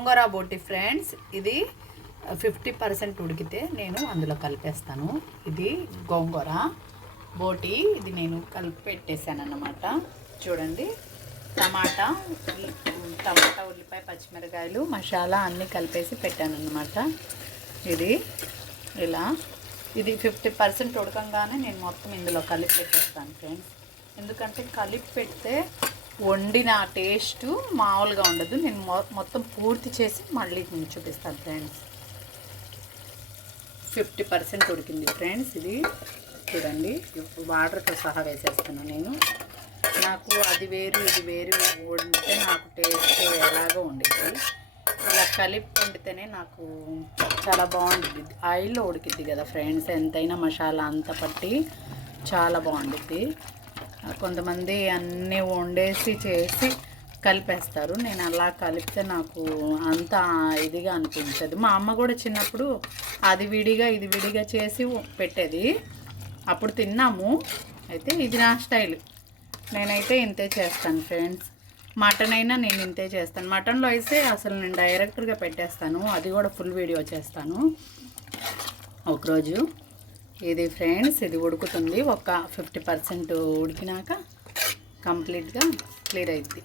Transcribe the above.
గోంగూర బోటి ఫ్రెండ్స్. ఇది 50% ఉడికితే నేను అందులో కలిపేస్తాను. ఇది గోంగూర బోటి, ఇది నేను కలిపి పెట్టేశాను అన్నమాట. చూడండి, టమాటా, ఉల్లిపాయ, పచ్చిమిరకాయలు, మసాలా అన్నీ కలిపేసి పెట్టాను అన్నమాట. ఇది ఇలా ఇది 50% ఉడకంగానే నేను మొత్తం ఇందులో కలిపి పెట్టేస్తాను ఫ్రెండ్స్. ఎందుకంటే కలిపి పెడితే వండిన టేస్ట్ మామూలుగా ఉండదు. నేను మొత్తం పూర్తి చేసి మళ్ళీ నేను చూపిస్తాను ఫ్రెండ్స్. 50% ఉడికింది ఫ్రెండ్స్. ఇది చూడండి, వాటర్తో సహా వేసేస్తాను నేను. నాకు అది వేరు ఇది వేరు వండితే నాకు టేస్ట్ ఎలాగో ఉండేది. అలా కలిపి వండితేనే నాకు చాలా బాగుంటుంది. ఆయిల్లో ఉడికిద్ది కదా ఫ్రెండ్స్, ఎంతైనా మసాలా అంత పట్టి చాలా బాగుంటుంది. కొంతమంది అన్నీ వండేసి చేసి కలిపేస్తారు. నేను అలా కలిపితే నాకు అంత ఇదిగా అనిపించదు. మా అమ్మ కూడా చిన్నప్పుడు అది విడిగా ఇది విడిగా చేసి పెట్టేది, అప్పుడు తిన్నాము. అయితే ఇది నా స్టైల్, నేనైతే ఇంతే చేస్తాను ఫ్రెండ్స్. మటన్ అయినా నేను ఇంతే చేస్తాను. మటన్లో అయితే అసలు నేను డైరెక్ట్గా పెట్టేస్తాను, అది కూడా ఫుల్ వీడియో చేస్తాను ఒకరోజు. ఇది ఫ్రెండ్స్, ఇది ఉడుకుతుంది. ఒక 50% ఉడికినాక కంప్లీట్గా క్లియర్ అవుతుంది.